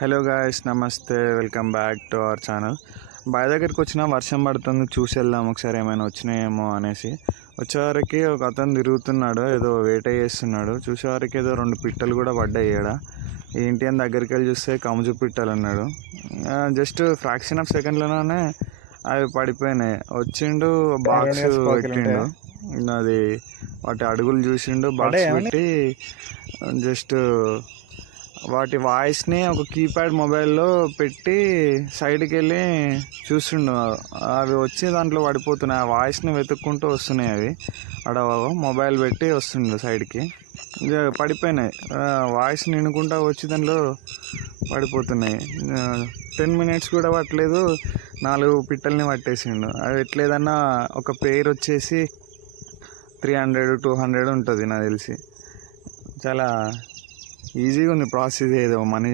Hello guys నమస్తే welcome back to our channel bye దగ్గరికి వచ్చిన వర్షం పడుతుంది చూసి వెళ్దాం ఒకసారి ఏమైనా వచ్చినాయేమో అనేసి. వచ్చేవారికి ఒక అతను తిరుగుతున్నాడు ఏదో వేట చేస్తున్నాడు. చూసేవారికి ఏదో రెండు పిట్టలు కూడా పడ్డాయి ఈడ. ఏంటి అని దగ్గరికి వెళ్ళి చూస్తే కముజు పిట్టలు అన్నాడు. జస్ట్ ఫ్రాక్షన్ ఆఫ్ సెకండ్లోనే అవి పడిపోయినాయి. వచ్చిండు బాక్స్ పెట్టిండు. అది వాటి అడుగులు చూసిండు బాక్స్? పెట్టి జస్ట్ వాటి వాయిస్ని ఒక కీప్యాడ్ మొబైల్లో పెట్టి సైడ్కి వెళ్ళి చూస్తుండు అవి వచ్చి దాంట్లో పడిపోతున్నాయి. ఆ వాయిస్ని వెతుక్కుంటూ వస్తున్నాయి అవి. అక్కడ మొబైల్ పెట్టి వస్తుండు సైడ్కి ఇక పడిపోయినాయి. ఆ, వాయిస్ నినుకుంటా వచ్చి దాంట్లో పడిపోతున్నాయి. టెన్ మినిట్స్ కూడా పట్టలేదు. నాలుగు పిట్టల్ని పట్టేసిండు. అవి ఎట్లేదన్నా ఒక పేరు వచ్చేసి త్రీ హండ్రెడ్ టూ హండ్రెడ్ ఉంటుంది నాకు తెలిసి. చాలా ఈజీగా ఉంది ప్రాసెస్ ఏదో మనీ